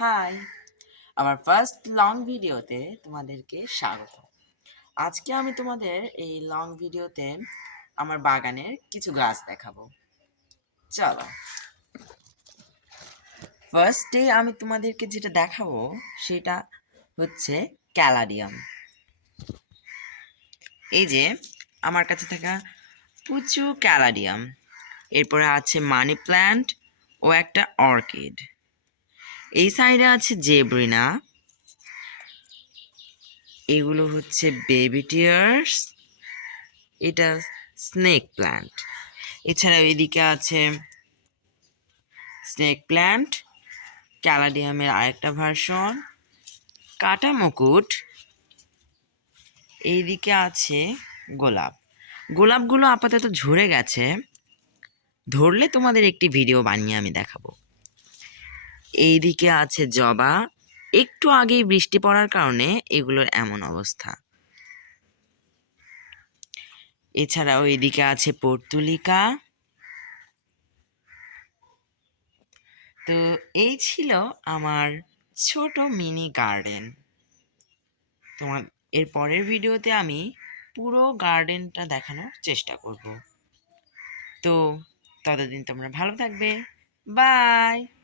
High! আমার first long ভিডিওতে তোমাদেরকে স্বাগত। আজকে আমি তোমাদের এই লং ভিডিওতে আমার বাগানের কিছু গাছ দেখাবো। চলো। ফার্স্টে আমি তোমাদেরকে যেটা দেখাবো সেটা হচ্ছে ক্যালাডিয়াম। এই যে আমার কাছে থাকা প্রচুর ক্যালাডিয়াম। এরপরে আছে মানি প্ল্যান্ট ও একটা অর্কিড। এই সাইডে আছে জেব্রিনা। এগুলো হচ্ছে বেবি টিয়ার্স। এটা স্নেক প্ল্যান্ট। এছাড়াও এদিকে আছে স্নেক প্ল্যান্ট, ক্যালাডিয়ামের আরেকটা ভার্সন, কাটা মুকুট। এইদিকে আছে গোলাপ। গোলাপগুলো আপাতত ঝরে গেছে, ধরলে তোমাদের একটি ভিডিও বানিয়ে আমি দেখাবো। এইদিকে আছে জবা। একটু আগেই বৃষ্টি পড়ার কারণে এগুলোর এমন অবস্থা। এছাড়াও এদিকে আছে পর্তুলিকা। তো এই ছিল আমার ছোট মিনি গার্ডেন। তোমার এর পরের ভিডিওতে আমি পুরো গার্ডেনটা দেখানোর চেষ্টা করব। তো ততদিন তোমরা ভালো থাকবে। বাই।